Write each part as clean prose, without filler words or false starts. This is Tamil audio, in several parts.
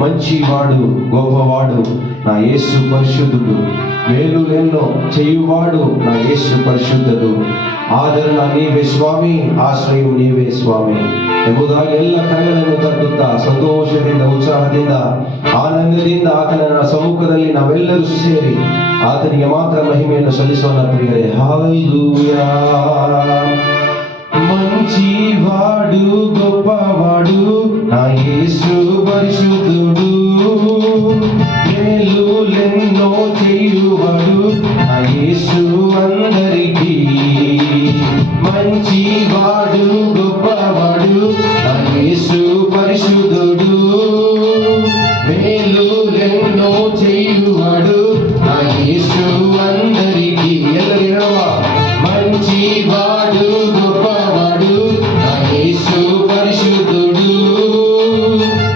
మంచివాడు, గొప్పవాడు నా యేసు పరిశుద్ధుడు. మేలు ఎన్నో చేయువాడు నా యేసు ಪರಿಶುದ್ಧನು. ಆದರಣ ನೀವೇ ಸ್ವಾಮಿ, ಆಶ್ರಯವು ನೀವೇ ಸ್ವಾಮಿ ಎಂಬುದಾಗಿ ಎಲ್ಲ ಕರೆಗಳನ್ನು ತಟ್ಟುತ್ತಾ ಸಂತೋಷದಿಂದ, ಉತ್ಸಾಹದಿಂದ, ಆನಂದದಿಂದ ಆತನ ಸಮ್ಮುಖದಲ್ಲಿ ನಾವೆಲ್ಲರೂ ಸೇರಿ ಆತನಿಗೆ ಮಾತ್ರ ಮಹಿಮೆಯನ್ನು ಸಲ್ಲಿಸೋಣ ಪ್ರಿಯರೇ. ಹಲ್ಲೆಲೂಯಾ. మంచివాడు, గొప్పవాడు నా యేసు పరిశుద్ధుడు. మేలులెన్నో చేయువాడు నా యేసు అందరికీ. మంచివాడు, గొప్పవాడు నా యేసు పరిశుద్ధుడు. మేలులెన్నో చేయువాడు నా యేసు అందరికీ. ಎಲ್ಲರೂ మంచివాడు, గొప్పవాడు నా యేసు పరిశుద్ధుడు.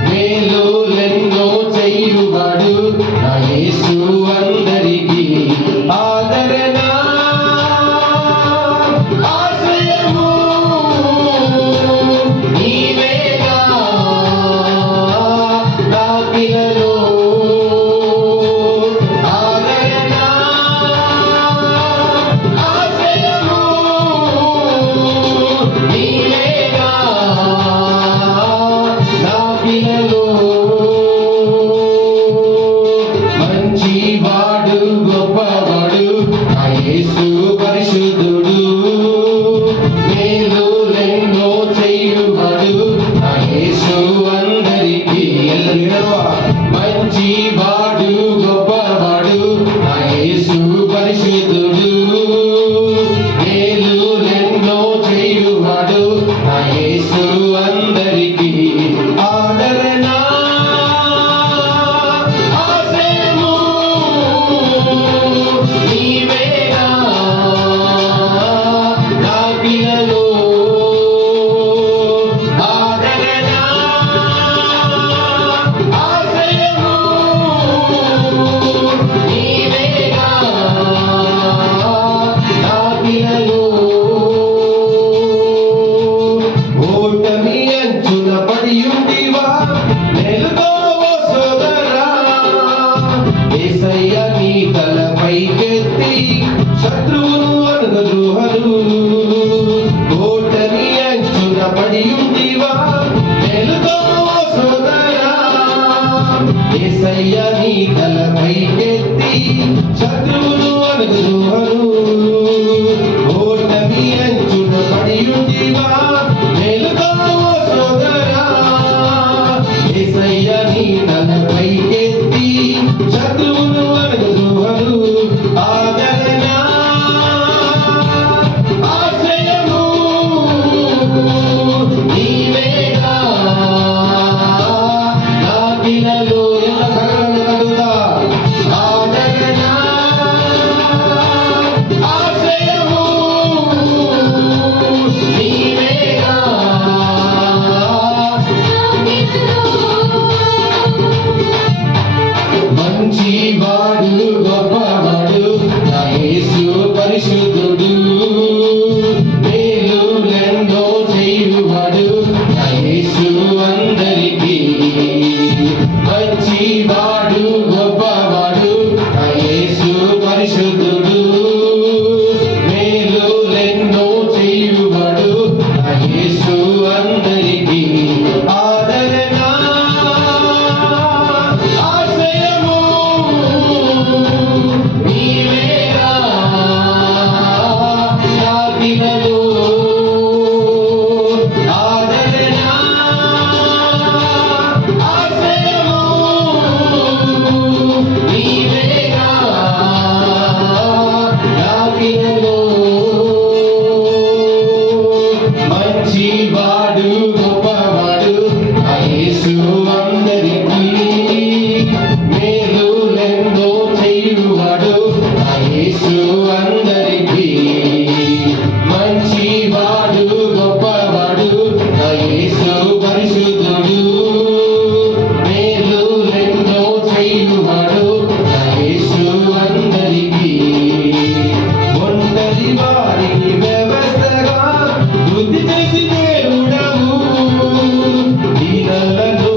మేలులెన్నో చేయువాడు నా యేసు అందరికీ. ఆదరణ, ఆశ్రయము నీవేగా నా పిల్లలు. ఆదరణ, ఆశ్రయము నీవేగా నా పిల్లలు. మంచివాడు, గొప్పవాడు నా యేసు పరిశుద్ధుడు. మేలులెన్నో చేయువాడు నా యేసు అందరికీ. ಎಲ್ಲರೂ మంచివాడు, గొప్పవాడు నా యేసు పరిశుద్ధుడు. మేలులెన్నో చేయువాడు నా యేసు అందరికీ. ఆదరణ, ఆశ్రయము నీవేగా నా పిల్లలు. ఆదరణ, ఆశ్రయము నీవేగా నా పిల్లలు. ఓటమి అంచున పడియుంటివా, మేలుకోవో సోదరా. యేసయ్య నీ తలపైకెత్తి శత్రువును అణగద్రోహలు. ఓటమి అంచున పడియుంటివా, మేలుకోవో సోదరా. యేసయ్య నీ తలపైకెత్తి శత్రువును అణగద్రోహలు. ఓటమి అంచున పడియుంటివా, మేలుకోవో సోదరా. యేసయ్య నీ తలపైకెత్తి శత్రువును అణగద్రోహలు. ఆదరణ, ఆశ్రయము నీవేగా నా పిల్లలు. ಎಲ್ಲ ಕರಗಳನ್ನು ಕಟ್ಟುತ್ತಾ ఆదరణ, ఆశ్రయము నీవేగా మంచివాడు, గొప్పవాడు నా యేసు పరిశుద్ధుడు. మేలులెన్నో చేయువాడు నా యేసు అందరికీ. మంచివాడు, గొప్పవాడు నా యేసు పరిశుద్ధుడు. మేలులెన్నో చేయువాడు నా యేసు అందరికీ. ఆదరణ, ఆశ్రయము నీవేగా నా పిల్లలు. ఆదరణ, ఆశ్రయము నీవేగా నా పిల్లలు. మంచివాడు, గొప్పవాడు నా యేసు అందరికీ. మేలులెన్నో చేయువాడు నా యేసు అందరికీ. మంచివాడు, గొప్పవాడు నా యేసు పరిశుద్ధుడు. మేలులెన్నో చేయువాడు నా యేసు అందరికీ. ఒంటరి వారికి వ్యవస్థగా వృద్ధి చేసి దేవుడవు. దీనులను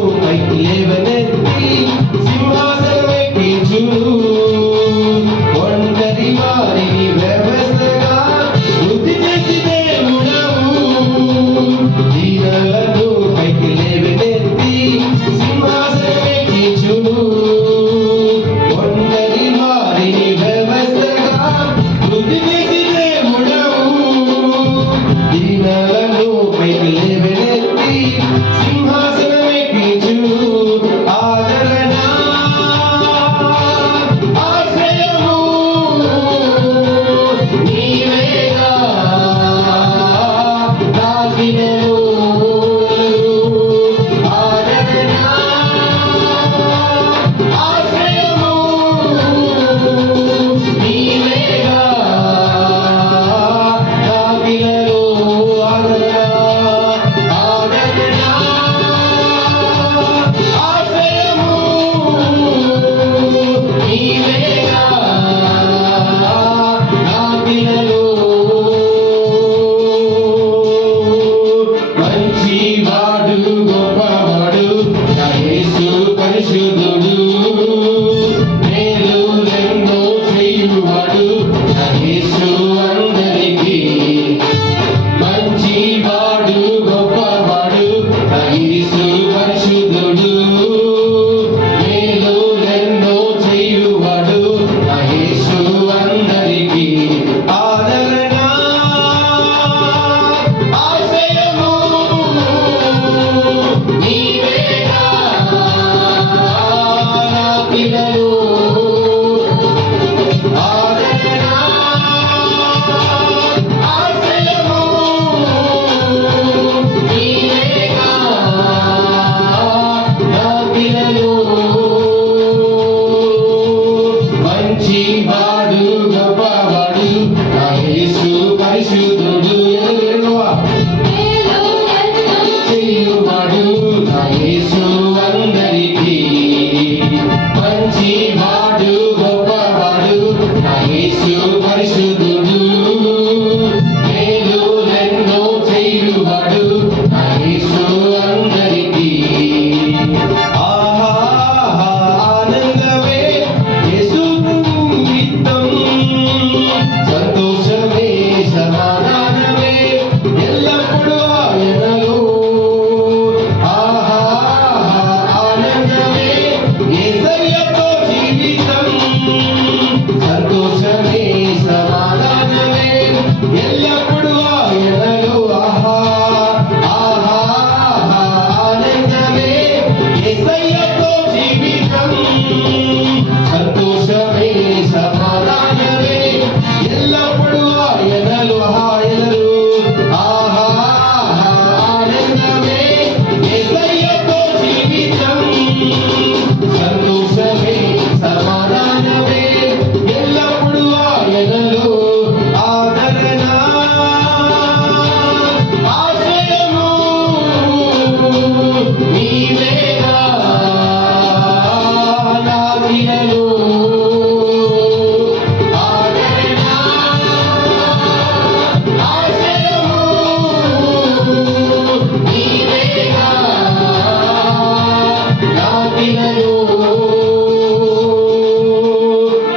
నాకినను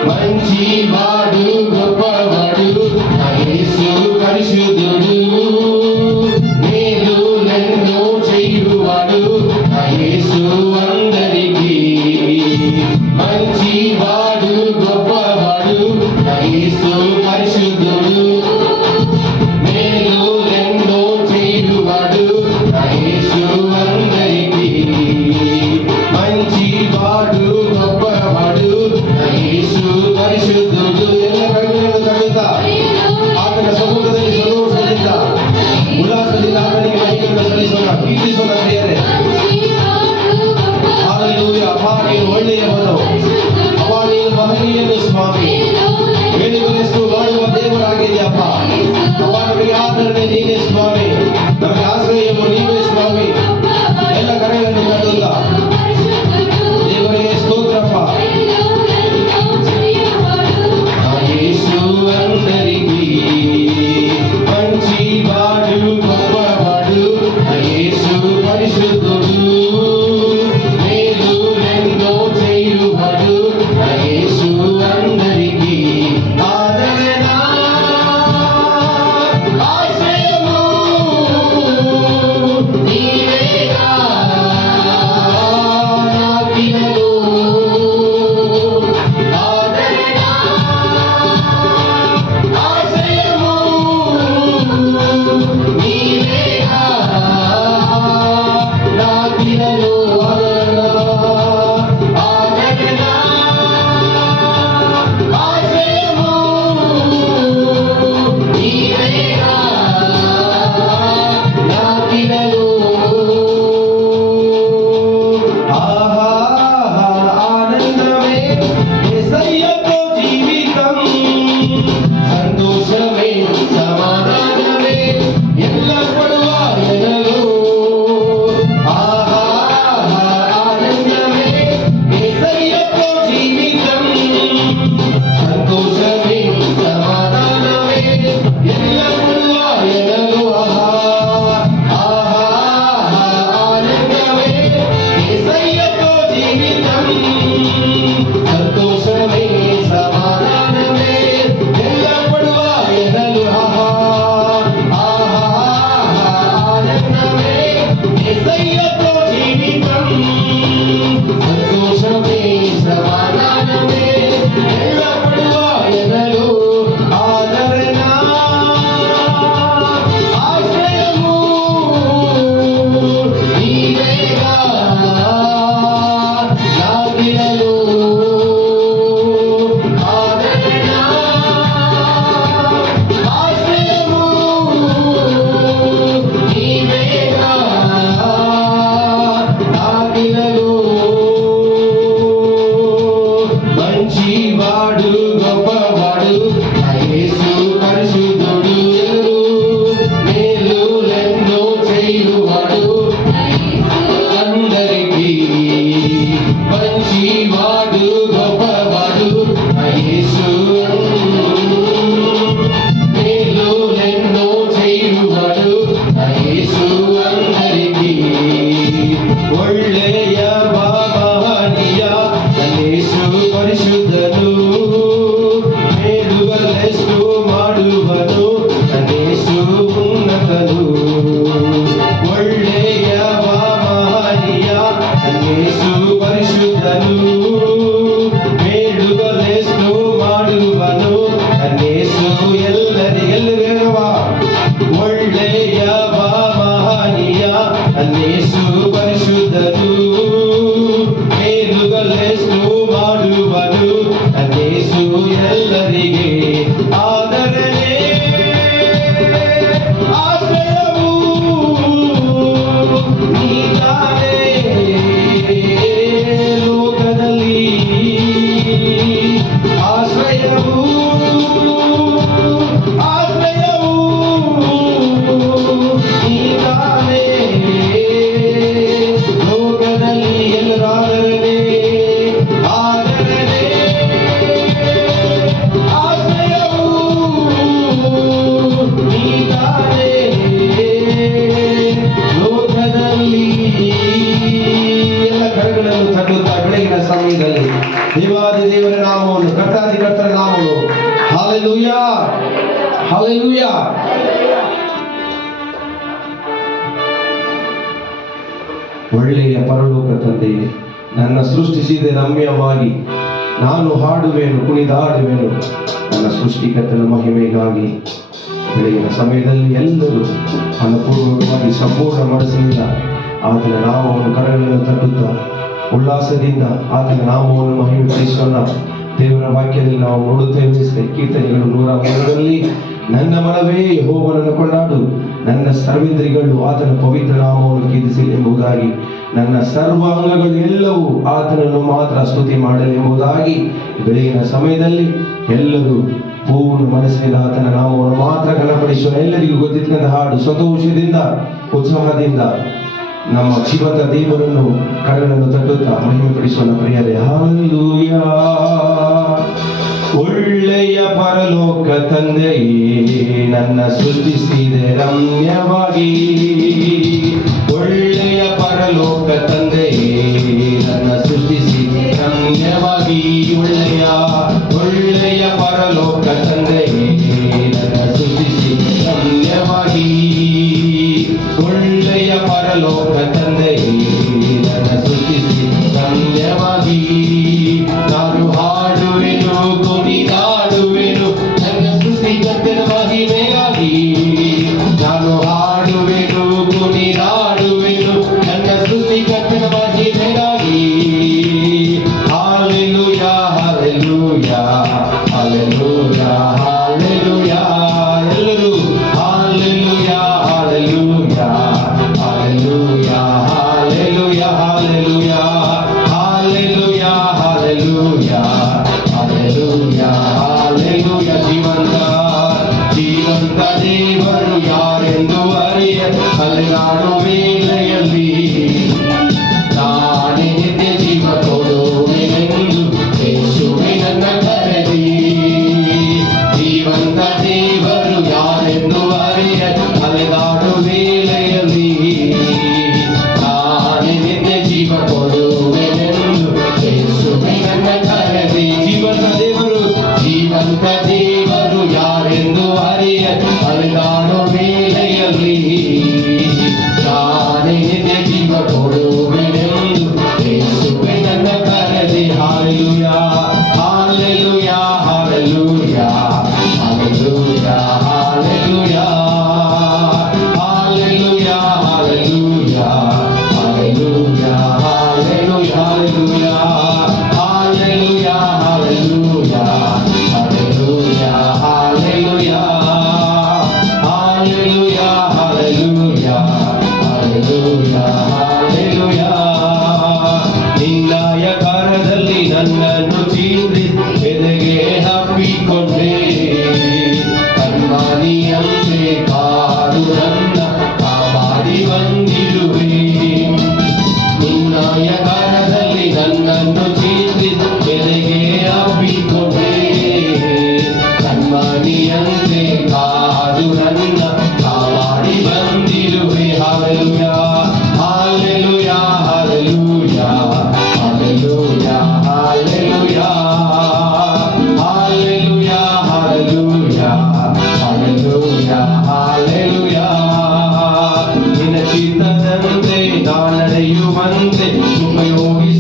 మంచివాడు గొప్పవాడు నా యేసు పరిశుద్ధుడు మేలులెన్నో చేయువాడు నా యేసు అందరికీ మంచివాడు గొప్పవాడు నా యేసు పరిశుద్ధుడు మేలులెన్నో చేయువాడు నా యేసు అందరికీ మంచివాడు గొప్పవాడు నా యేసు ಪರಿಶುದ್ಧುಡು ಎಲ್ಲ ಕಣ್ಣುಗಳನ್ನು ತಡೆಯುತ್ತಾ ಆತನ ಸಮ್ಮುಖದಲ್ಲಿ ಸಂತೋಷದಿಂದ ಉಲ್ಲಾಸದಿಂದ ಆತನಿಗೆ ಮಹಿಮೆಯನ್ನು ಸಲ್ಲಿಸೋಣ ಕೀರ್ತಿಸೋಣ ಪ್ರಿಯರೇ ಹಾಲೆಲೂಯಾ ಅಪ್ಪ ನೀನು ಒಳ್ಳೆಯವನು ಅಪ್ಪ ನೀನು ಮಹನೀಯನು ಸ್ವಾಮಿ ವೇದಗಳೆಷ್ಟು ಮಾಡುವ ದೇವರಾಗಿದೆಯಪ್ಪ ಅಪ್ಪ ನಮಗೆ ಆದರಣೆ ನೀನೇ ಸ್ವಾಮಿ ನಮಗೆ ಆಶ್ರಯವು ನೀವೇ ಸ್ವಾಮಿ ಎಲ್ಲ ಕರೆಗಳನ್ನು ತಡೆಯುತ್ತಾ ದೇವರಿಗೆ ಸ್ತೋತ್ರಪ್ಪ యేసు అందరికీ మంచివాడు గొప్పవాడు యేసు పరిశుద్ధుడు మేలులెన్నో చేయువాడు యేసు అందరికీ ఆదరణ ఆశ్రయము నీవేగా నాకినను మంచివాడు గొప్పవాడు యేసు పరిశుద్ధుడు మేలులెన్నో చేయువాడు అందరికీ మంచివాడు గొప్పవాడు యేసు మేలులెన్నో చేయువాడు యేసు అందరికీ ಒಳ್ಳೆಯ ಮಹನೀಯ యేసు ಪರಿಶುದ್ಧನು ಮೇಲುಗಳೆಷ್ಟು ಮಾಡುವನು యేసు ಉನ್ನತನು ಒಳ್ಳೆಯ ಮಹನೀಯ యేసు ಪರಿಶುದ್ಧನು ಮೇಲುಗಳೆಷ್ಟು ಮಾಡುವನು యేసు ಎಲ್ಲರಿಗೆಲ್ಲರಿರುವ ಒಳ್ಳೆಯ ಮಹನೀಯ యేసు ಪರಿಶುದ್ಧನು ಮೇಲುಗಳೆಷ್ಟು ಮಾಡುವನು యేసు ಎಲ್ಲರಿಗೆ ಆದರಣೆ ಆಶ್ರಯವು ನೀನಾನೇ ದೇವಾದಿ ದೇವರ ನಾಮವನ್ನು, ಕರ್ತಾದಿ ಕರ್ತರ ನಾಮವನ್ನು. Hallelujah, hallelujah. ಒಳ್ಳೆಯ ಪರಲೋಕ ತಂದೆಯೇ, ನನ್ನ ಸೃಷ್ಟಿಸಿದ ರಮ್ಯವಾಗಿ ನಾನು ಹಾಡುವೆನು, ಕುಣಿದಾಡುವೆನು ನನ್ನ ಸೃಷ್ಟಿಕರ್ತನ ಮಹಿಮೆಗಾಗಿ. ಬೆಳಗಿನ ಸಮಯದಲ್ಲಿ ಎಲ್ಲರೂ ಮನಪೂರ್ವಕವಾಗಿ ಸಂಪೂರ್ಣ ಮನಸ್ಸಿನಿಂದ ಆತನ ನಾಮವನ್ನು ಕರಗಳನ್ನು ತಟ್ಟುತ್ತಾ ಉಲ್ಲಾಸದಿಂದ ಆತನ ನಾಮವನ್ನು ಮಹಿಮೆಪಡಿಸೋಣ. ದೇವರ ವಾಕ್ಯದಲ್ಲಿ ನಾವು ನೋಡುತ್ತೇವೆ, ಕೀರ್ತನೆಗಳು 103ರಲ್ಲಿ ನನ್ನ ಮನವೇ ಯೆಹೋವನನ್ನು ಕೊಂಡಾಡು, ನನ್ನ ಸರ್ವೇಂದ್ರಿಗಳು ಆತನ ಪವಿತ್ರ ನಾಮವನ್ನು ಕೀರ್ತಿಸಿ ಎಂಬುದಾಗಿ, ನನ್ನ ಸರ್ವಾಂಗಗಳು ಎಲ್ಲವೂ ಆತನನ್ನು ಮಾತ್ರ ಸ್ತುತಿ ಮಾಡಲಿ ಎಂಬುದಾಗಿ ಬೆಳಗಿನ ಸಮಯದಲ್ಲಿ ಎಲ್ಲರೂ ಪೂರ್ಣ ಮನಸ್ಸಿನಿಂದ ಆತನ ನಾಮವನ್ನು ಮಾತ್ರ ಘನಪಡಿಸೋಣ. ಎಲ್ಲರಿಗೂ ಗೊತ್ತಿದ್ದಂಥ ಹಾಡು ಸಂತೋಷದಿಂದ ಉತ್ಸಾಹದಿಂದ ನಮ್ಮ ಜೀವದ ದೇವರನ್ನು ಕರಗಳನ್ನು ತಟ್ಟುತ್ತಾ ಮಹಿಮೆಪಡಿಸೋಣ ಪ್ರಿಯರೇ. ಹಲ್ಲೆಲೂಯಾ. ಒಳ್ಳೆಯ ಪರಲೋಕ ತಂದೆಯೇ, ನನ್ನ ಸೃಷ್ಟಿಸಿದೆ ರಮ್ಯವಾಗಿ. ಒಳ್ಳೆಯ ಪರಲೋಕ ತಂದೆಯೇ, ನನ್ನ ಸೃಷ್ಟಿಸಿದೆ ರಮ್ಯವಾಗಿ. ಒಳ್ಳೆಯ ಪರಲೋಕ ತಂದೆಯೇ, ನನ್ನ ಸೃಷ್ಟಿಸಿದೆ ರಮ್ಯವಾಗಿ. ಒಳ್ಳೆಯ ಪರಲೋಕ ತಂದೆಯೇ, ನನ್ನ ಸೃಷ್ಟಿಸಿ ರಮ್ಯವಾಗಿ. ನಾನು ಹಾಡುವೆನು, ಕುಣಿದಾಡುವೆನು ನನ್ನ ಸೃಷ್ಟಿಕರ್ತನ ಮಹಿಮೆಗಾಗಿ. ನಾನು ಹಾಡುವೆನು, ಕುಣಿದಾಡುವೆನು ನನ್ನ ಸೃಷ್ಟಿಕರ್ತನ ಮಹಿಮೆಗಾಗಿ. Hallelujah, hallelujah, hallelujah, hallelujah. ಎಲ್ಲರೂ hallelujah, hallelujah, hallelujah, hallelujah, hallelujah, hallelujah, hallelujah, hallelujah, hallelujah. ಜೀವಂತ ದೇವರು ಯಾರೆಂದು ಅರಿಯ ಅಲೆದಾಡು ವೇಳೆಯಲ್ಲಿ ನಾನೇ ನಿತ್ಯ ಜೀವ ಕೊಡುವೆನೆಂದು ಯೇಸುವೇ ನನ್ನ ಕರೆದಿ. ಜೀವಂತ ದೇವರು ಯಾರೆಂದು ಅರಿಯ ಅಲೆದಾಡು ವೇಳೆಯಲ್ಲಿ ನಾನೇ ನಿತ್ಯ ಜೀವ ಕೊಡುವೆನೆಂದು ಯೇಸುವೇ ನನ್ನ ಕರೆದಿ. ಜೀವಂತ ದೇವರು ಯಾರೆಂದು ಅರಿಯ ಅಲೆದಾಡೋ ವೇಳೆಯಲ್ಲಿ ನಾನೇ ನಿತ್ಯ ಜೀವ ಕೊಡುವೆನೆಂದು ಯೇಸುವೇ ನನ್ನ ಕರೆದಿ. Hallelujah, hallelujah, hallelujah, hallelujah, hallelujah, hallelujah, hallelujah, hallelujah, hallelujah, hallelujah, hallelujah, hallelujah, hallelujah, hallelujah, hallelujah, hallelujah, hallelujah. ನಿನ್ನಯ ಕರದಲ್ಲಿ ನನ್ನನ್ನು ಚೀರಿ ಎದೆಗೆ ಹಬ್ಬಿಕೊಂಡೆ, ಕಣ್ಮಣಿಯಂತೆ ಕಾದು ನನ್ನ ಕಾಪಾಡಿ ಬಂದಿರುವೆ. ನಿನ್ನಯ ಕರದಲ್ಲಿ ನನ್ನನ್ನು ಚೀರಿ ಎದೆಗೆ ಹಬ್ಬಿಕೊಂಡೆ, ಕಣ್ಮಣಿಯಂತೆ ಕಾದು ನನ್ನ ಕಾಪಾಡಿ ಬಂದಿರುವೆ. Hallelujah, hallelujah, hallelujah, hallelujah, hallelujah, hallelujah, hallelujah, hallelujah, hallelujah. ನಿನ್ನ ಚಿತ್ತದಂತೆ ನಾನು ನಡೆಯುವಂತೆ ಉಪಯೋಗಿಸಿ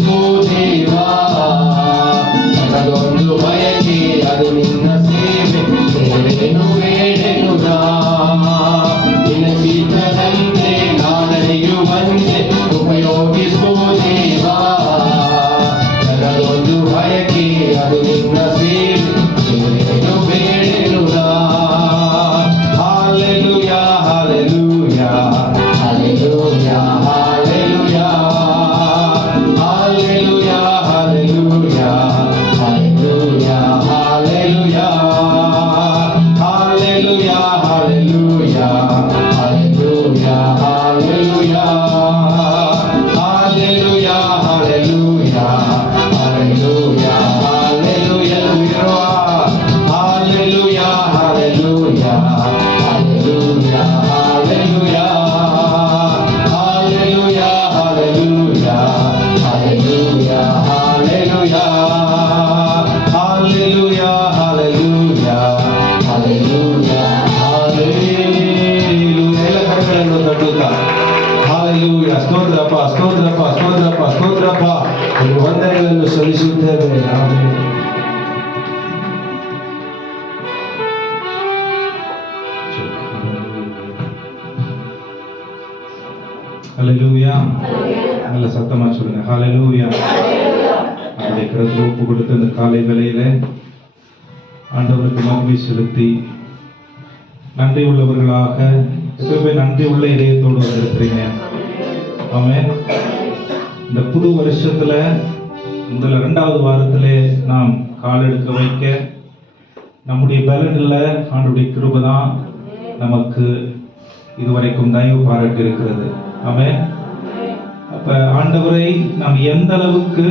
ವಂದನೆಗಳನ್ನು ಸಲ್ಲಿಸುತ್ತೇವೆ. ಆಮೆನ್. ஹல்லேலூயா. நல்ல சத்தமா சொல்லுங்க. ஹல்லேலூயா. அவருடைய கரத்தில் ஒப்பு கொடுத்த இந்த காலை வேளையில ஆண்டவருக்கு மகிமை செலுத்தி நன்றி உள்ளவர்களாக சிறுவை நன்றி உள்ள இதயத்தோடு வந்திருக்கிறீங்க. ஆமென். இந்த புது வருஷத்துல முதல்ல 2வது வாரத்திலே நாம் கால் எடுக்க வைக்க நம்முடைய பலன் இல்லை, ஆண்டவருடைய கிருபை தான் நமக்கு இதுவரைக்கும் தயவு பாராட்டி இருக்கிறது. ஆமென். அப்ப ஆண்டவரை நாம் எந்த அளவுக்கு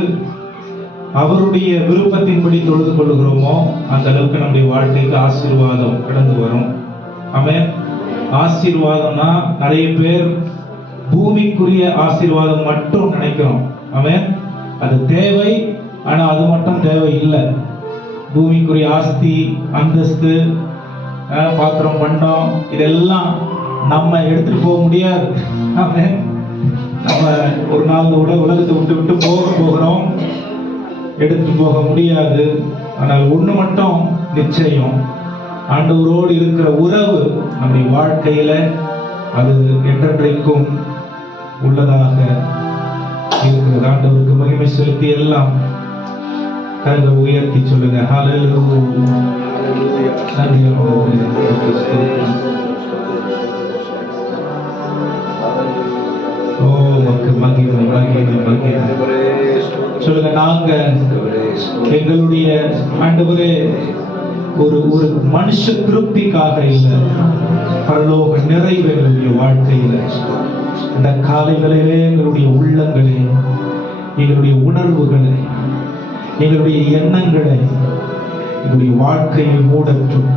அவருடைய விருப்பத்தின்படி தொழுது கொள்கிறோமோ அந்த அளவுக்கு நம்முடைய வாழ்க்கைக்கு ஆசீர்வாதம் கடந்து வரும். ஆமென். ஆசீர்வாதம்னா நிறைய பேர் பூமிக்குரிய ஆசீர்வாதம் மட்டும் நினைக்கிறோம். ஆமென். அது தேவை, ஆனா அது மட்டும் தேவை இல்லை. பூமிக்குரிய ஆஸ்தி, அந்தஸ்து, பாத்திரம், பண்டம் இதெல்லாம் நம்ம எடுத்துட்டு போக முடியாது. ஆமென். நம்ம ஒரு நாள் உலகத்தை விட்டு போகிறோம், எடுத்துட்டு போக முடியாது. ஆனால் ஒண்ணு மட்டும் நிச்சயம், ஆண்டவரோடு இருக்கிற உறவு நம்முடைய வாழ்க்கையில அது என்றென்றைக்கும் உள்ளதாக இருக்கிறது. ஆண்டவருக்கு மகிமை செலுத்தி எல்லாம் கரங்களை உயர்த்தி சொல்லுங்க. ஹல்லேலூயா. நன்றி ஆண்டவரே. ஓ உமக்கு மகிமை மகிமை மகிமை சொல்லுங்க. நாங்க எங்களுடைய ஆண்டவரே ஒரு மனுஷ திருப்திக்காக இல்லை, பரலோக நிறைவு எங்களுடைய வாழ்க்கையில இந்த காலைகளிலே எங்களுடைய உள்ளங்களை, எங்களுடைய உணர்வுகளை, எங்களுடைய எண்ணங்களை எங்களுடைய வாழ்க்கையை மூடட்டும்,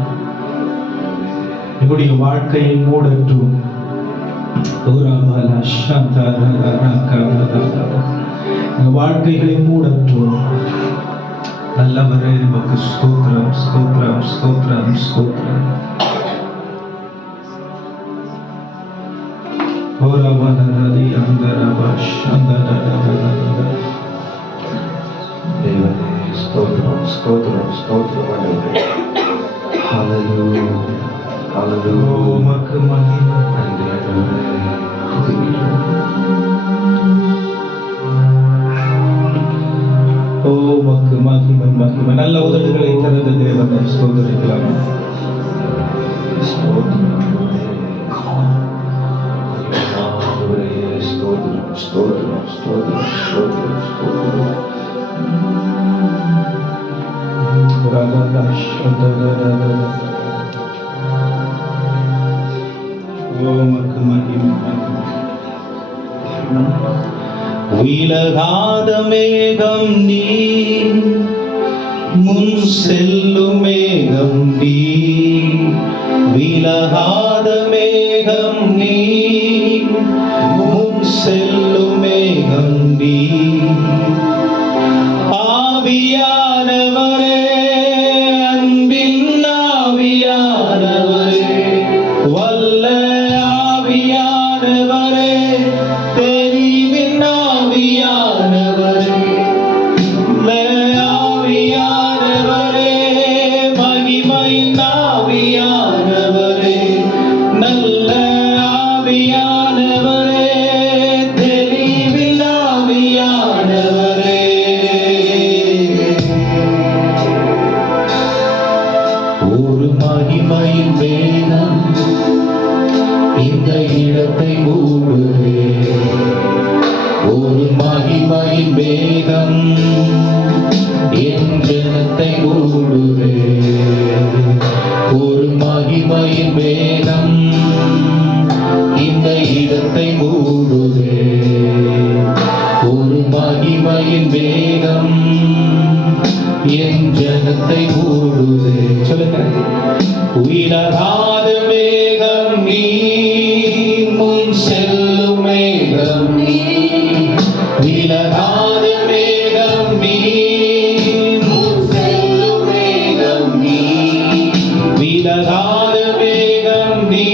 எங்களுடைய வாழ்க்கையை மூடட்டும். வாழ்க்கைகளை மூடட்டும். நல்லவரே நமக்கு ஸ்தோத்திரம் ஸ்தோத்திரம் ஸ்தோத்திரம் ஸ்தோத்திரம். ஸ்தோத்திரம் ஸ்தோத்திரம் ஸ்தோத்திரம் ஆண்டவரே. ஹல்லேலூயா ஹல்லேலூயா. உமக்கு மகிமை. நன்றி ஆண்டவரே. ஓ உமக்கு மகிமை மகிமை. நல்ல உதடுகளை திறந்து தேவனை ஸ்தோத்திரிக்கலாம். ஸ்தோத்திரம் ஸ்தோத்திரம் ஸ்தோத்திரம் ஸ்தோத்திரம் ஸ்தோத்திரம். உமக்கு மகிமை. விலகாத மேகம் நீ, முன் செல்லும் மேகம் நீ, விலகாத மேகம் நீ, முன் செல்லும் மேகம் நீ. ஆவியானவரே, அன்பின் ஆவியானவரே, வல்ல ஆவியானவரே, தெரிவின் ஆவியானவரே, ஆவியானவரே, மகிமையின் ஆவியானவரே, நல்ல ஆவியானவரே, தெளிவின் ஆவியானவரே. ஒரு மகிமையின் வேதம் இந்த இடத்தை மூடுதே. ஒரு மகிமையின் வேகம் என் ஜனத்தை மூடுதே. ஒரு மகிமையின் வேகம் இந்த இடத்தை மூடுதே. ஒரு மகிமையின் வேகம் என் ஜனத்தை மூடுதே. சொல்லுங்க. உயிராத மேகம் நீ, முன் செல்லும் மேகம் நீ, விலகாத மேகம் நீ, முன் செல்லும் மேகம் நீ, விலகாத மேகம் நீ,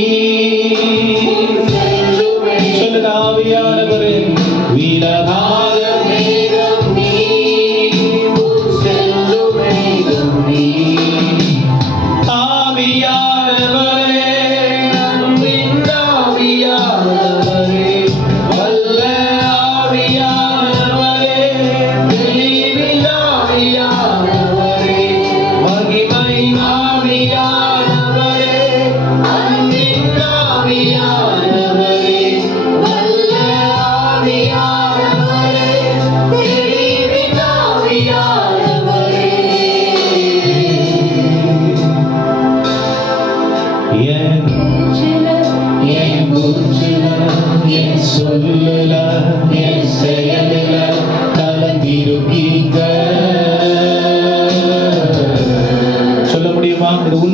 சொல்லுங்க. ஆவியானவரே, விலகாத மேகம்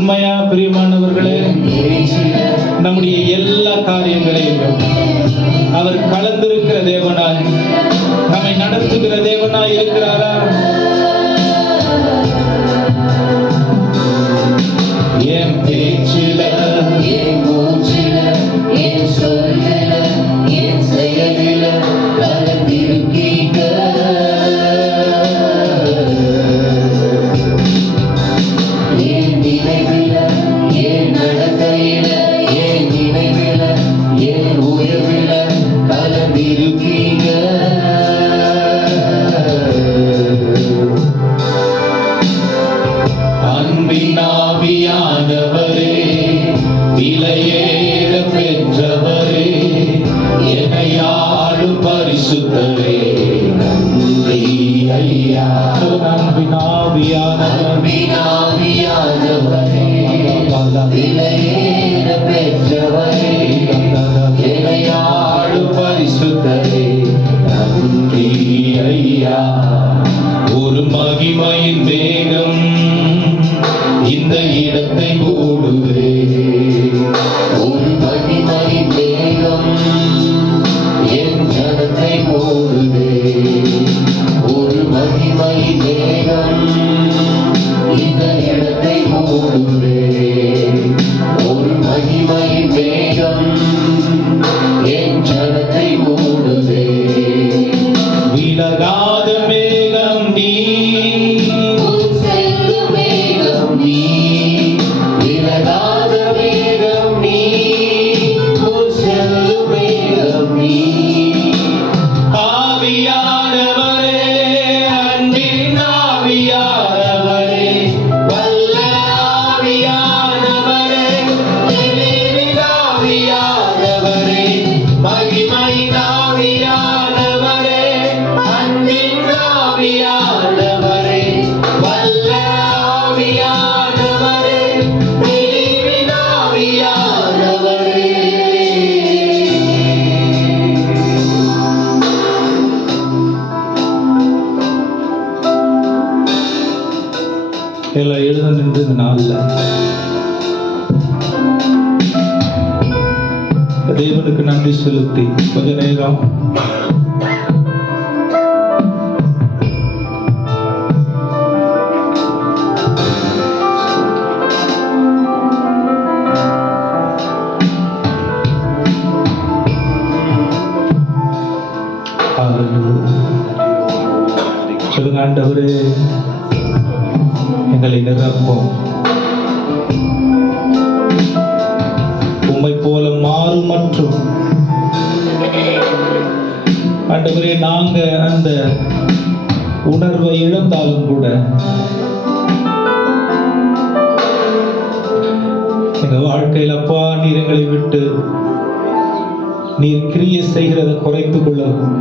உண்மையா பிரியமானவர்களே? நம்முடைய எல்லா காரியங்களையும் அவர் கலந்திருக்கிற தேவனாய், நம்மை நடத்துகிற தேவனாய் இருக்கிறாரா? என் பேச்சில, என் மூச்சில, என் சொல்லில, என் செயலில கலந்திருக்கீங்க. என் நினைவில, என் நடக்கையில, என் நினைவில, என் உயர்வில கலந்திருக்கீங்க. அன்பின் ஆவியானவரே, விலையேற பெற்றவரே, என்னை ஆளும் பரிசுத்தரே, நன்றி ஐயா. அன்பின் ஆவியானவரே, விலையேற பெற்றவரே, என்னை ஆளும் பரிசுத்தரே, நன்றி ஐயா. ஒரு மகிமையின் வேகம் இந்த இடத்தை மூடுதே. ஒரு மகிமையின் வேகம் என் ஜனத்தை மூடுதே. ஒரு மகிமையின் வேகம் இந்த இடத்தை மூடுதே. ஒரு மகிமையின் வேகம் என் ஜனத்தை மூடுதே. விலகாத மேகம் நீ, உன் செல்லும் வேகம் நீ, விலகாத வேகம் நீ, உன் செல்லும் வேகம் நீ. ஆவியானவரே, அன்பின் ஆவியானவரே, வல்ல ஆவியானவரே, தெளிவின் ஆவியானவரே, மகிமையின் ஆவியானவரே, அன்பின் ஆவியானவரே, வல்ல ஆவியானவரே, தெளிவின் ஆவியானவரே. எல்லாம் எழுத நின்று இந்த நாள்ல தேவனுக்கு நன்றி செலுத்தி கொஞ்ச நேரம் சொல்லுங்க, ஆண்டவரே எங்களை நிரப்பும், உம்மை போல மாறும். மற்றும் ஆண்டவரே, நாங்க அந்த உணர்வை இழந்தாலும் கூட எங்க வாழ்க்கையில் அப்பா, நீர் எங்களை விட்டு நீர் கிரியை செய்கிறதை குறைத்துக் கொள்ளவும்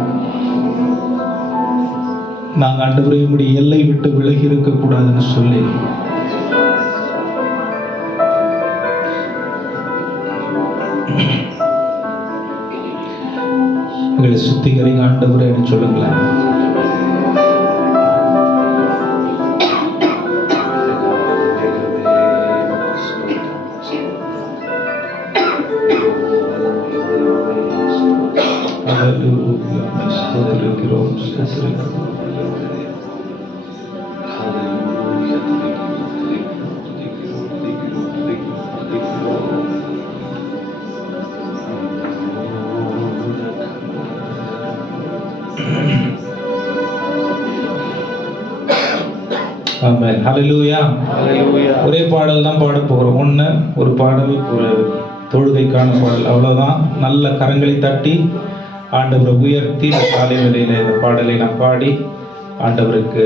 நாங்கள் ஆண்டவரே உம்முடைய எல்லை விட்டு விலகி இருக்க கூடாதுன்னு சொல்லி எங்களை சுத்திகரிங்க ஆண்டவரேன்னு சொல்லுங்களேன். ஆமென். ஹல்லேலூயா. ஒரே பாடல் தான் பாட போகிறோம். ஒரு பாடல், ஒரு தொழுகைக்கான பாடல், அவ்வளோதான். நல்ல கரங்களை தட்டி ஆண்டவரை உயர்த்தி இந்த காலை வேளையில இந்த பாடலை நாம் பாடி ஆண்டவருக்கு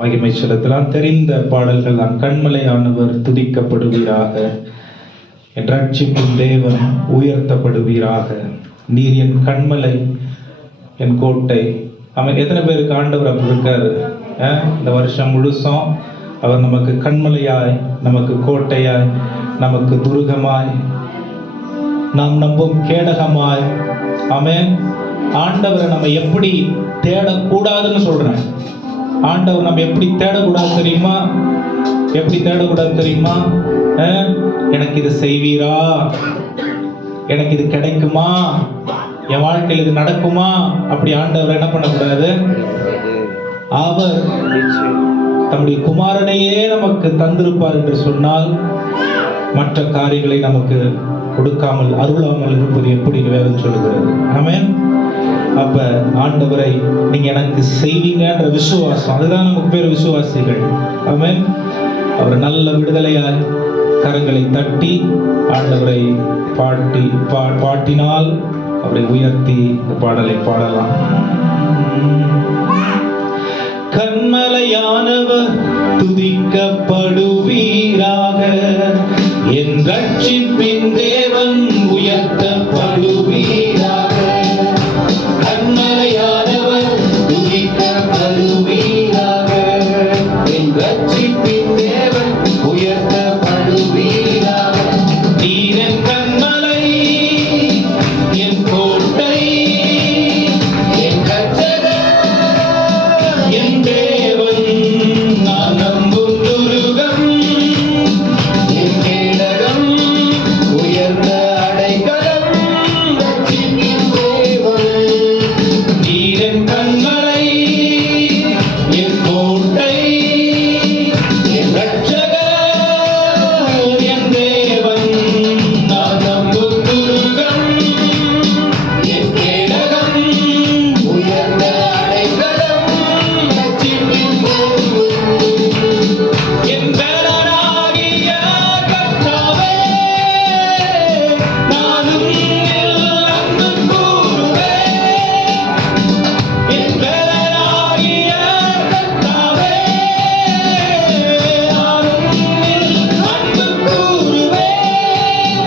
மகிமை செலுத்தலாம். தெரிந்த பாடல்கள் தான். கண்மலையானவர் துதிக்கப்படுவீராக, என் ரட்சிப்பின் தேவன் உயர்த்தப்படுவீராக, நீர் என் கண்மலை, என் கோட்டை. அவன் எத்தனை பேருக்கு ஆண்டவர் அப்படி இருக்காரு? இந்த வருஷம் முழுசும் அவர் நமக்கு கண்மலையாய், நமக்கு கோட்டையாய், நமக்கு துருகமாய், நாம் நம்பும் கேடகமாய். ஆமென். ஆண்டவரை நம்ம எப்படி தேடக்கூடாதுன்னு சொல்றேன். ஆண்டவர் நம்ம எப்படி தேடக்கூடாது தெரியுமா? எப்படி தேடக்கூடாது தெரியுமா? எனக்கு இது செய்வீரா, எனக்கு இது கிடைக்குமா, என் வாழ்க்கையில் இது நடக்குமா, அப்படி ஆண்டவர் என்ன பண்ணக்கூடாது. அவர் தம்முடைய குமாரனையே நமக்கு தந்திருப்பார் என்று சொன்னால் மற்ற காரியங்களை நமக்கு கொடுக்காமல் அருளாமல் இருப்பது எப்படி வேதம் சொல்லுகிறது. ஆமென். அப்ப ஆண்டவரை நீங்க எனக்கு செய்வீங்கன்ற விசுவாசம், அதுதான் நமக்கு பேர் விசுவாசிகள். ஆமென். அவர் நல்ல விடுதலையாய் கரங்களை தட்டி ஆண்டவரை பாட்டினால் அவரை உயர்த்தி இந்த பாடலை பாடலாம். கண்மலையானவர் துதிக்கப்படுவீராக, என் ரட்சிப்பின் தேவன் உயர்த்தப்படுவீராக. கண்மலையானவர் துதிக்கப்படுவீராக, என் ரட்சிப்பின் தேவன் உயர்த்தப்படுவீராக. நீர் என் கண்மலை, என் கோட்டை, என் ரட்சகர், என் தேவன், நான் நம்பும் துருகம், என் கேடகம், உயர்ந்த அடைக்கலம், ரட்சிப்பின் தேவன். நீர் என் கண்மலை, என் கோட்டை, என் ரட்சகர், என் தேவன், நான் நம்பும் துருகம், என் கேடகம், உயர்ந்த அடைக்கலம், ரட்சிப்பின் தேவன். என் பலனாகிய கர்த்தாவே, நானும் அன்பு கூறுவேன். என் பலனாகிய கர்த்தாவே, நானும் அன்பு கூறுவேன்.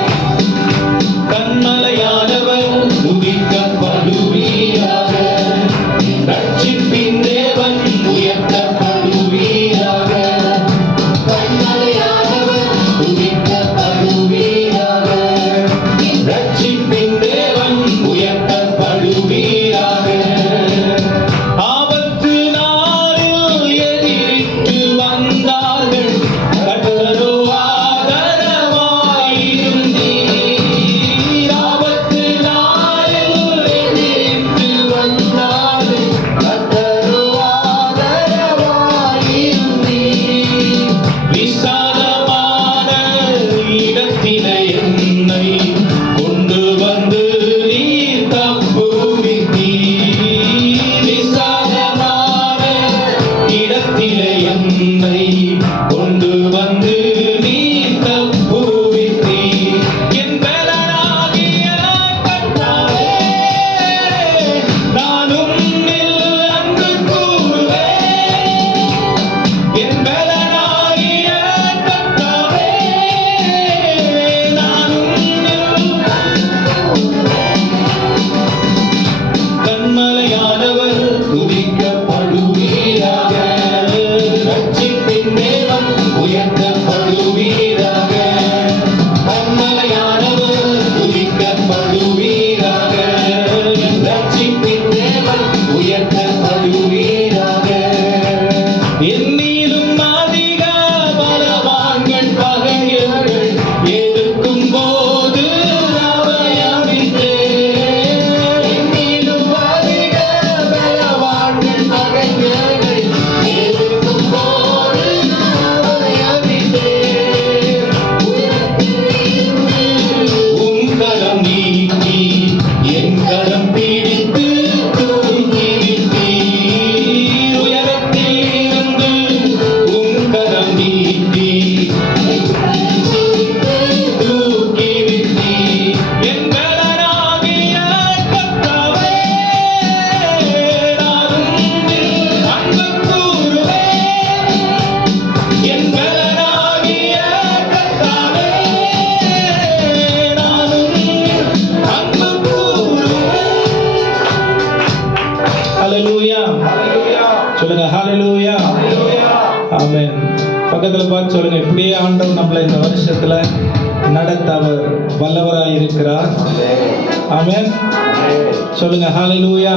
கண்மலையானவர் துதிக்கப்படுவீராக, ரட்சிப்பின் தேவன் உயர்த்தப்படுவீராக. கண்மலையானவர் துதிக்கப்படுவீராக, ரட்சிப்பின் தேவன் உயர்த்தப்படுவீராக. ஆபத்து நாளில் எதிரிட்டு வந்தார்கள், கர்த்தரோ ஆதரவாயிருந்தீர். ஆபத்து நாளில் எதிரிட்டு வந்தார்கள், கர்த்தரோ ஆதரவாயிருந்தீர். விசாலமான இடத்திலே என்னை கொண்டு வந்து நீர் தப்புவித்தீர். விசாலமான இடத்திலே என்னை கொண்டு வந்து நீர் தப்புவித்தீர். என் பலனாகிய கர்த்தாவே, நானும் அன்பு கூறுவேன். என் பலனாகிய கர்த்தாவே, நானும் கண்மலையானவர் துதிக்கப்படுவீராக, ரட்சிப்பின் தேவன் உயர்த்தப்படுவீராக. கண்மலையானவர் துதிக்கப்படுவீராக, ரட்சிப்பின் தேவன் உயர்த்தப்படுவீராக. என்னிலும் அதிக பலவான்கள் பகையர்கள் எதிர்க்கும் போது அவையளித்தேன். என்னிலும் அதிக பலவான்கள் பகையர்கள் எதிர்க்கும் போது அவையளித்தேன். உம் கரம் நீட்டி என் கரம் பிடித்து தூக்கி விட்டீர். உயரத்தில் இருந்து உம் கரம் நீட்டி தூக்கி விட்டீர். என் பலனாகிய கர்த்தாவே, நானும் அன்பு கூறுவேன். என் பலனாகிய கர்த்தாவே, நானும் அன்பு கூறுவேன். ஹல்லேலூயா. சொல்லுங்க ஹல்லேலூயா. ஆமென். பக்கத்துல பார்த்து சொல்லுங்க, இப்படியே ஆண்டவர் நம்மளை இந்த வருஷத்துல நடத்த அவர் வல்லவராய் இருக்கிறார். ஆமென். சொல்லுங்க ஹல்லேலூயா.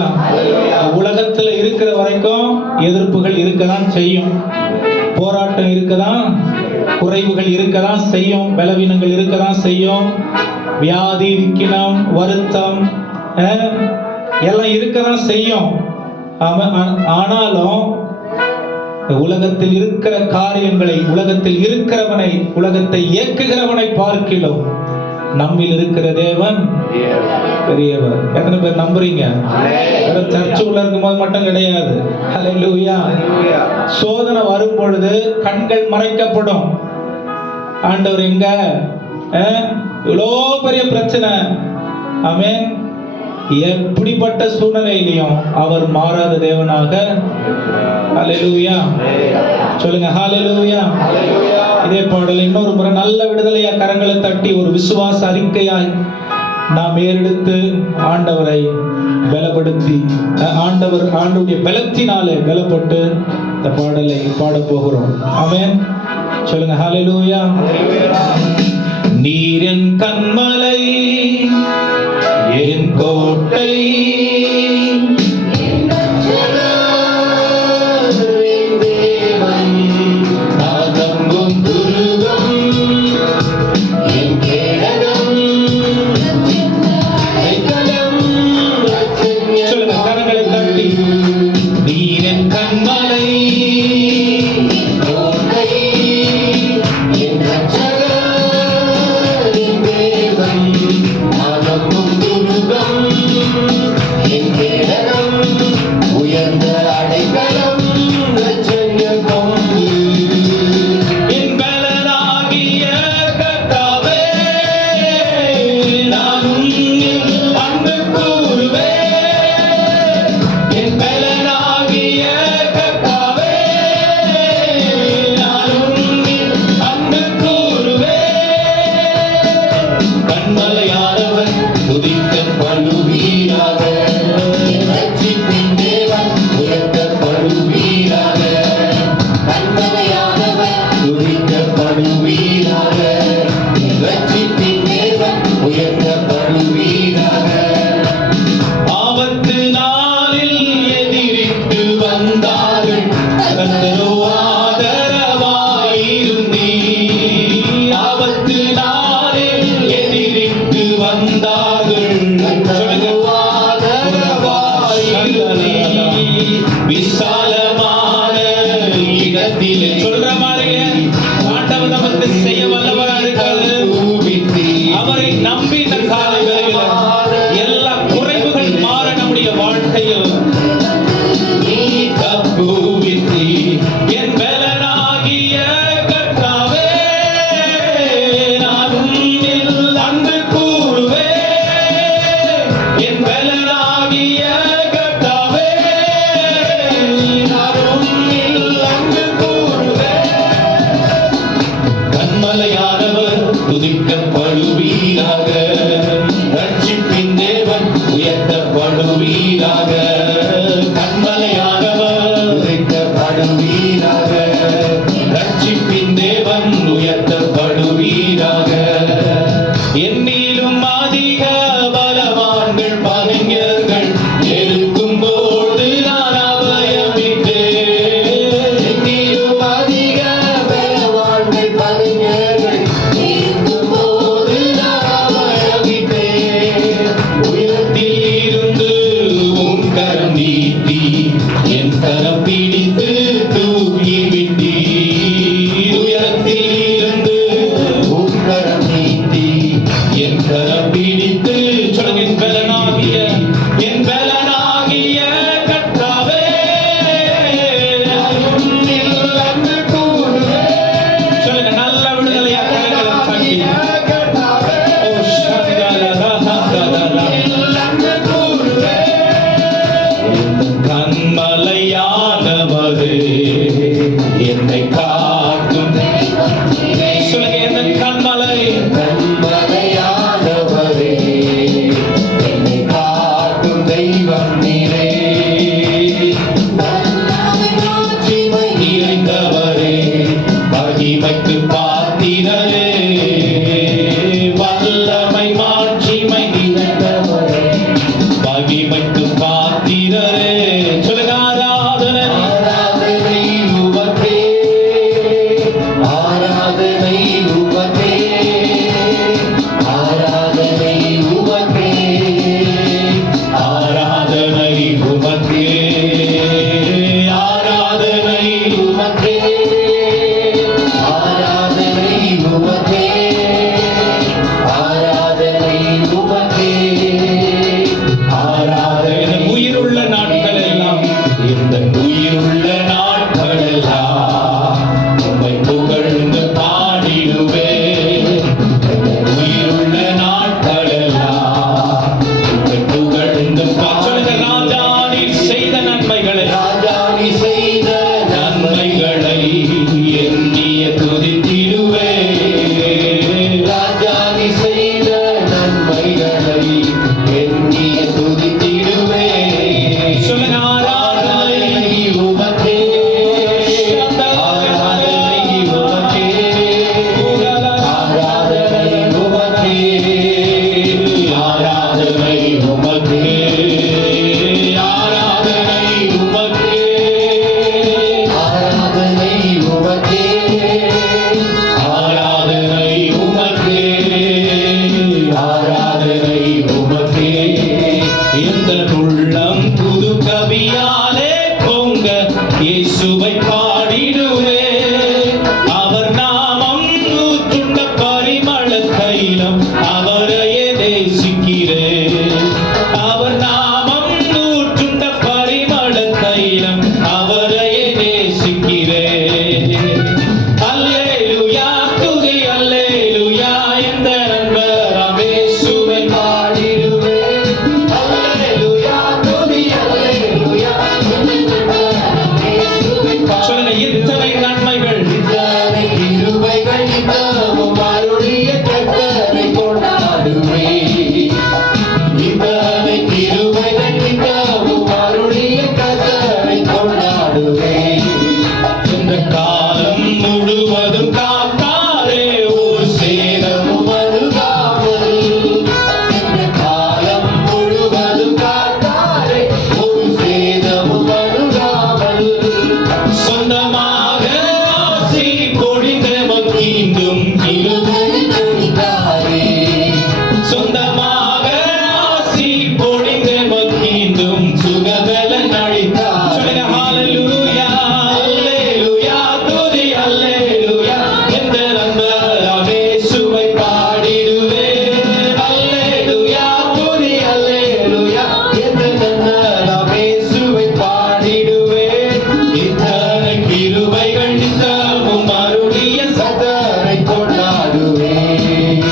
உலகத்துல இருக்கிற வரைக்கும் எதிர்ப்புகள் இருக்கதான் செய்யும், போராட்டம் இருக்கதான் குறைவுகள் இருக்கதான் செய்யும், பலவீனங்கள் இருக்கதான் செய்யும், வியாதி, விக்கினம், வருத்தம் எல்லாம் இருக்கதான் செய்யும். ஆனாலும் உலகத்தில் இருக்கிற காரியங்களை, உலகத்தில் இருக்கிறவனை, உலகத்தை இயக்குகிறவனை பார்க்கிலும் நம்மில் இருக்கிற தேவன் பெரியவர். எத்தனை பேர் நம்புறீங்க? சர்ச்சு உள்ள இருக்கும் போது மட்டும் கிடையாது. ஹல்லேலூயா. சோதனை வரும் பொழுது கண்கள் மறைக்கப்படும். ஆண்டவர் எங்க? இவ்வளோ பெரிய பிரச்சனை. ஆமென். எப்படிப்பட்ட சூழ்நிலையிலையும் அவர் மாறாத தேவனாக. ஹல்லேலூயா சொல்லுங்க. ஹல்லேலூயா. இதே பாடல் இன்னொரு முறை நல்ல விடுதலையா கரங்களை தட்டி ஒரு விசுவாச அறிக்கையாய் நாம் ஏறெடுத்து ஆண்டவரை பலப்படுத்தி, ஆண்டவருடைய பலத்தினாலே பலப்பட்டு இந்த பாடலை பாட போகிறோம். ஆமென் சொல்லுங்க. ஹல்லேலூயா. நீர் என் கன்மலை, என் கோட்டை, விசாலமான இடத்திலே சொல்ற மாதிரி ஆண்டவர் நமக்கு செய்ய வல்லவரா இருக்காரு. அவரை நம்பி இந்த காலை வேளையில எல்லா குறைவுகள் மாற நம்முடைய வாழ்க்கையில் என் பலனாகிய கர்த்தாவே நான் உம்மில் அன்பு கூறுவேன். என் பலனாகிய கர்த்தாவே நான் உம்மில் அன்பு கூறுவேன். கன்மலையானவர் துதிக்கப்படுவீராக, ரட்சிப்பின் தேவன் உயர்த்தப்படுவீராக. ரட்சிப்பின் தேவன் உயர்த்தப்படுவீராக. என்னிலும் அதிக பலவான்கள் பகைஞர்கள் இருக்கும் போது நான் அபயமிட்டேன். என்னிலும் அதிக பலவான்கள் பகைஞர்கள் இருக்கும் போது நான் அபயமிட்டேன். உயரத்தில் இருந்து உன் கரம் நீட்டி என் கரம் பிடித்து தூக்கி விட்டீர். உயரத்தில் இருந்து உன் கரம் நீட்டி என் கரம் பிடித்து சொல்லுங்க. என் பலனாகிய கர்த்தாவே உம்மில் அன்பு கூறுவேன். சொல்லுங்க. நல்ல விடுதலையா கரங்களை தட்டி ஓ ஷங்கலரஹதலரா அன்பு கூறுவேன். கன்மலையானவரே என்னை காக்கும். சொல்லுங்க. என் கன்மலை, கன்மலையானவரே என்னை காக்கும் தெய்வம் நீரே. நிறைந்தவரே மகிமைக்கு பாத்திரரே, வல்லமை மாட்சிமை நிறைந்தவரே மகிமைக்கு பாத்திரரே. சொல்லுங்க. ஆராதனை ஆராதனை உமக்கே, ஆராதனை இயேசுவை பாடிடுவேன். அவர் நாமம் ஊற்றுண்ட பரிமள தைலம், அவரையே நேசிக்கிறேன். அவர் நாமம் ஊற்றுண்ட பரிமள தைலம், அவரையே நேசிக்கிறேன். அல்லேலூயா துதி அல்லேலூயா, இந்த நண்பராம் இயேசுவை பாடிடுவேன். அல்லேலூயா துதி அல்லேலூயா, சொல்லுங்க, இத்தனை நன்மைகள், இத்தனை கிருபைகள் நித்தமும் அருளிய கர்த்தரை கொண்டாடுவேன். இத்தனை கிருபைகள் நித்தமும் அருளிய கர்த்தரை கொண்டாடுவேன். இந்த காலம் முழுவதும் காத்தாரே, ஒரு சேதமும் அருகாமல் இந்த காலம் முழுவதும் காத்தாரே, ஒரு சேதமும் அருகாமல் சொந்தமாக ஆசி பொழிந்த மகிழ்ந்தும் கிருபை தனித்தாரே. சொந்தமாக ஆசி பொழிந்த மகிழ்ந்தும் சுகபலன் அளித்தார். சொல்லுங்க, ஹalleluya அல்லேலூயா துதி அல்லேலூயா, இந்த நண்பராம் இயேசுவை பாடிடுவேன். அல்லேலூயா துதி அல்லேலூயா, எந்த நன்னராம் இயேசுவை பாடிடுவேன். இத்தனை கிருபைகள் நித்தமும் அருளிய கர்த்தரை கொண்டாடுவேன்.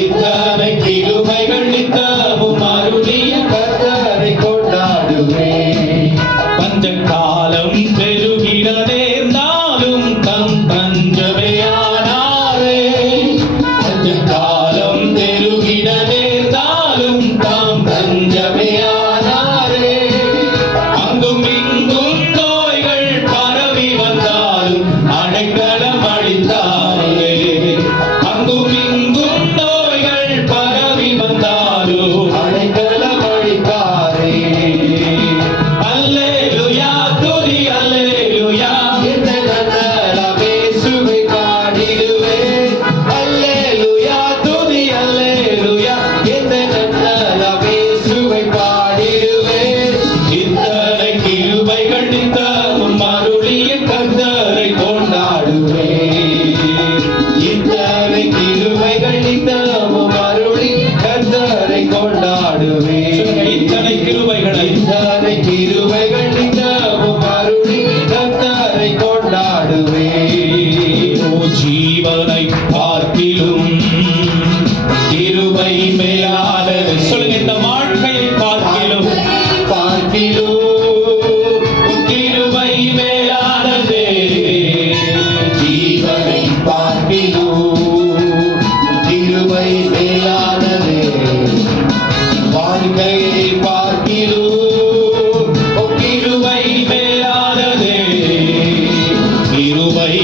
இத்தனை கிருபைகள் நித்தமும் அருளிய கர்த்தரை கொண்டாடுவேன். பஞ்ச காலம் பெருகிட நேர்ந்தாலும் தம் தஞ்சமையானாரே. பஞ்ச காலம் பெருகிட நேர்ந்தாலும் தாம் தஞ்சமையானாரே. அங்கும் இங்கும் நோய்கள் பரவி வந்தாலும் அடைக்கலம் அளித்தாரே. அங்கும் இங்கும் நோய்கள் பரவி வந்தாலும் அடைக்கலம் அளித்தாரே. அல்லேலூயா துதி அல்லேலூயா, எந்த நன்னராம் இயேசுவை பாடிடுவேன். அல்லேலூயா துதி அல்லேலூயா, எந்த நன்னராம் இயேசுவை பாடிடுவேன். இத்தனை கிருபைகள் நித்தமும் அருளிய கர்த்தரை கொண்டாடுவேன். இத்தனை கிருபைகள் நித்தமும் அருளி கர்த்தரை கொண்டாடுவேன். சொல்லுங்க, இத்தனை கிருபைகளை, இத்தனை கிருபைகள் நித்தமும் அருளி கர்த்தரை கொண்டாடுவேன். ஓ ஜீவனை பார்க்கிலும் கிருபை மேலானது. சொல்லுங்க, இந்த வாழ்க்கையை பார்க்கிலும் பார்க்கிலோ கிருபை மேலானது. ஜீவனை பார்க்கிலோ கிருபை மேலானது. வாழ்க்கையை பார்க்கிலோ கிருபை மேலானது. கிருபை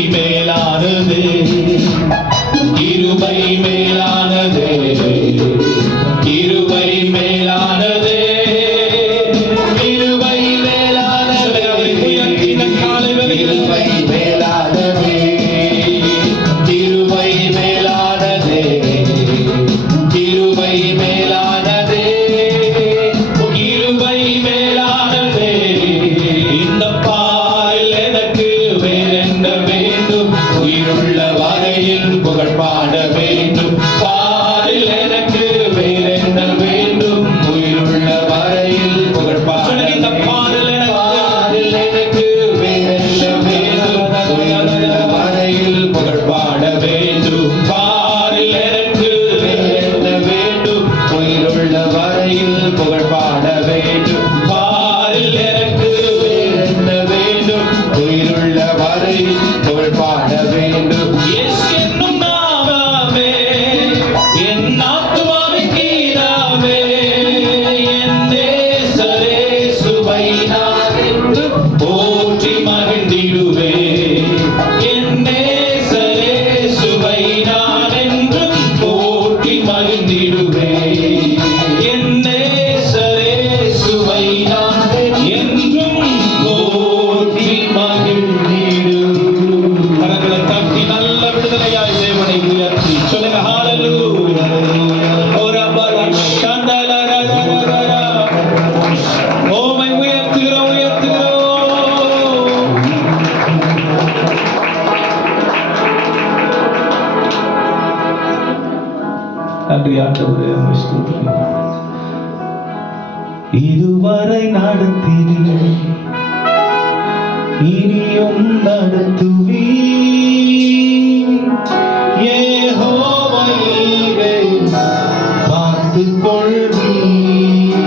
ஆண்டவரே, உம்மை ஸ்தோத்திரிக்கிறோம். இதுவரை நடத்தினீர், இனியும் நடத்துவீர். யெகோவா ஈரே, பார்த்துக் கொள்வீர்.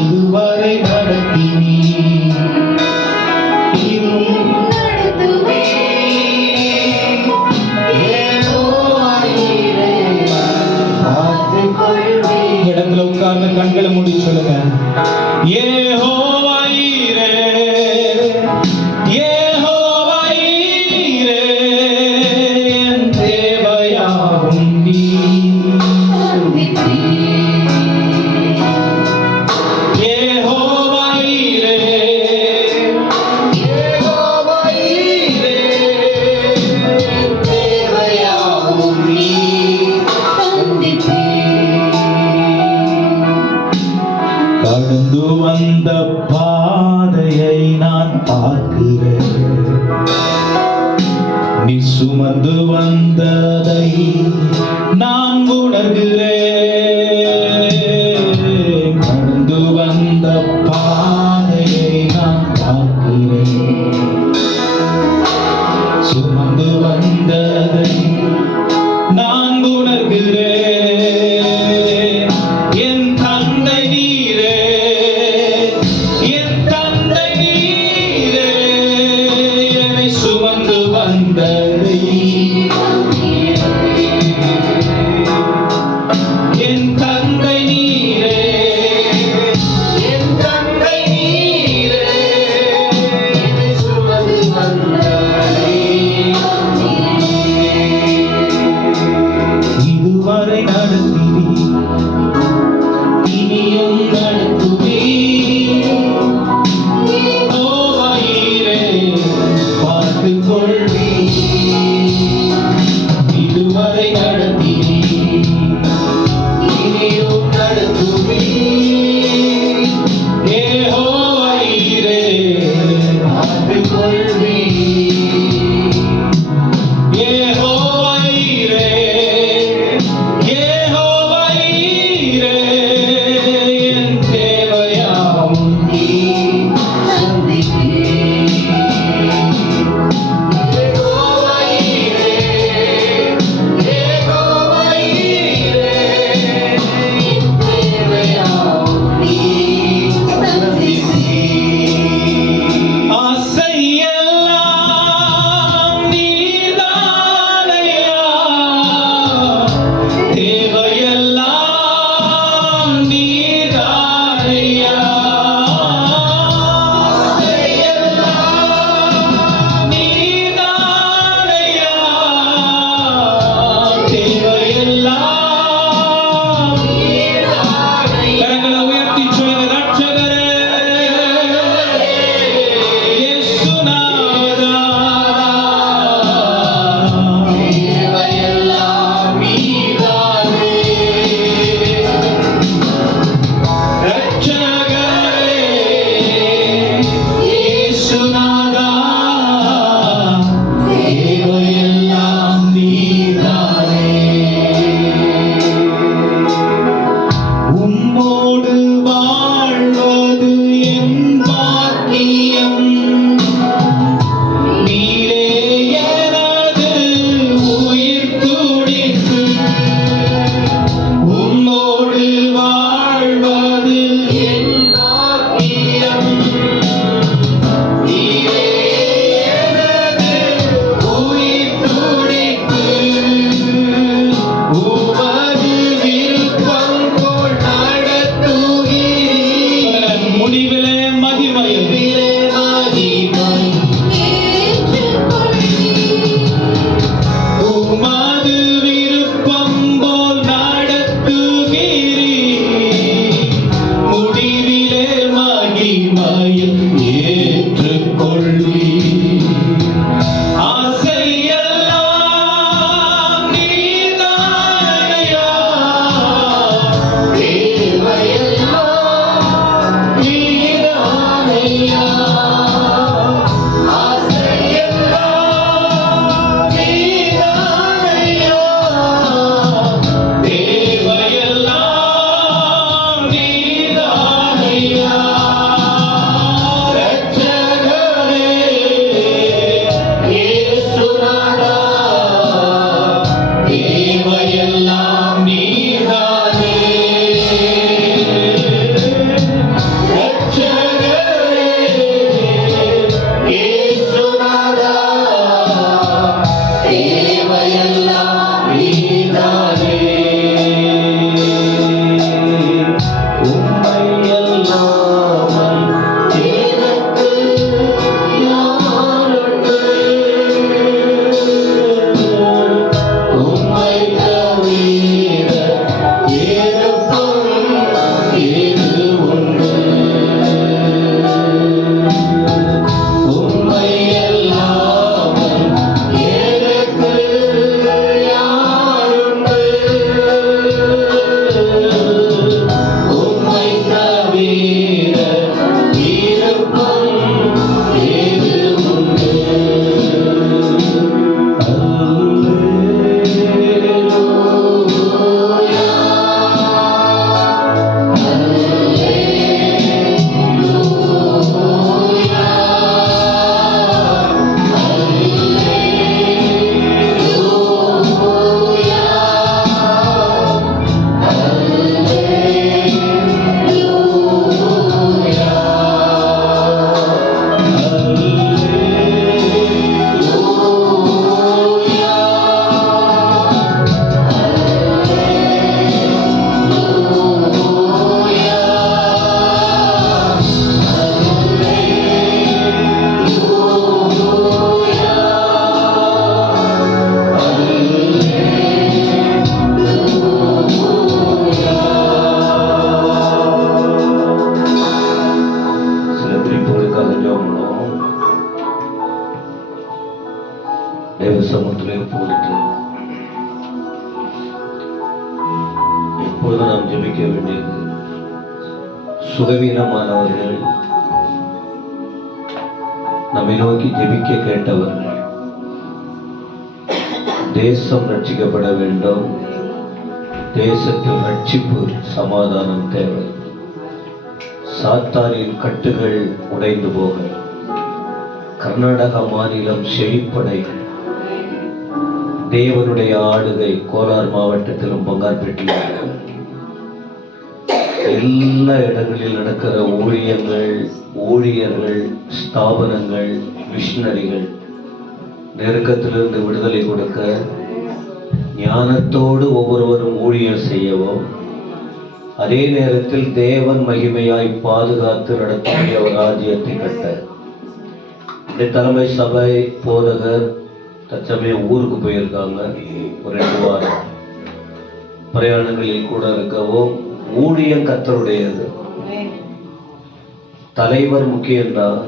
இதுவரை நடத்தினீர், இனியும் நடத்துவீர். யெகோவா ஈரே, பார்த்துக் கொள்வீர். இடத்துல உட்கார்ந்து கண்களை மூடி சொல்லுங்க. யெகோவா ஈரே, யெகோவா ஈரே, என் தேவையாகும் நீர் சந்திப்பீர். யெகோவா ஈரே, யெகோவா ஈரே, என் தேவையாகும் நீர் சந்திப்பீர். கடந்து வந்த பாதையை நான் பார்க்கிறேன், நீ சுமந்து வந்ததை நான் உணர்கிறேன். கடந்து வந்த பாதையை நான் பார்க்கிறேன், சுமந்து வந்ததை நான் உணர்கிறேன். என் தந்தை நீரே, என் தந்தை நீரே, என்னை சுமந்து வந்ததை. என் தந்தை நீரே, என் தந்தை நீரே, என்னை சுமந்து வந்ததை. இதுவரை நடத்தினீர், இனியும் நடத்துவீர். யெகோவா ஈரே, பார்த்துக் கொள்வீர். இதுவரை நடத்தினீர், இனியும் நடத்துவீர். யெகோவா ஈரே, பார்த்துக் கொள்வீர். யெகோவா ஈரே, யெகோவா ஈரே, என் தேவையாகும் நீர் சந்திப்பீர். யெகோவா ஈரே, யெகோவா ஈரே, என் தேவையாகும் நீர் சந்திப்பீர். ஆசையெல்லாம் நீர்தானையா, தேவையெல்லாம் நீர்தானையா. ஆசையெல்லாம் நீர்தானையா, தேவையெல்லாம் நீர்தானையா. கரங்களை உயர்த்தி சொல்லுங்க. ரட்சகரே, இயேசுநாதா, தேவையெல்லாம் நீர்தானே. ரட்சகரே, இயேசுநாதா, தேவையெல்லாம் நீர்தானே. உம்மோடு வாழ்வது என் பாக்கியம், நீரே எனது உயிர் துடிப்பு. உம்மோடு வாழ்வது என் பாக்கியம், நீரே எனது உயிர் துடிப்பு. உமது விருப்பம் போல் நடத்துகிறீர். முடிவிலே மகிமையில் தேவ சமூகத்திலே பொறுத்து எப்பொழுது நாம் ஜெபிக்க வேண்டியது, சுகவீனமானவர்கள், நம்மை நோக்கி ஜெபிக்க கேட்டவர்கள், தேசம் ரட்சிக்கப்பட வேண்டும், தேசத்தில் ரட்சிப்பு சமாதானம் தேவை, சாத்தானின் கட்டுகள் உடைந்து போக, கர்நாடகா மாநிலம் செழிப்படை, தேவனுடைய ஆளுகை கோலார் மாவட்டத்திலும் பங்கார்பேட்டிலும் எல்லா இடங்களில் நடக்கிற ஊழியர்கள், ஸ்தாபனங்கள், மிஷனரிகள் நெருக்கத்திலிருந்து விடுதலை கொடுக்க, ஞானத்தோடு ஒவ்வொருவரும் ஊழியர் செய்யவும், அதே நேரத்தில் தேவன் மகிமையாய் பாதுகாத்து நடத்தக்கூடிய ஒரு ராஜ்யத்தை கட்ட, இந்த தலைமை சபை போதகர் தற்சமயம் ஊருக்கு போயிருக்காங்க. ஒரு 2 வாரம் பிரயாணங்களில் கூட இருக்கவும், ஊழியம் கர்த்தருடையது. தலைவர் முக்கியம்தான்,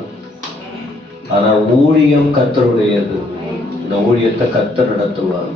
ஆனா ஊழியம் கர்த்தருடையது. இந்த ஊழியத்தை கர்த்தர் நடத்துவார்.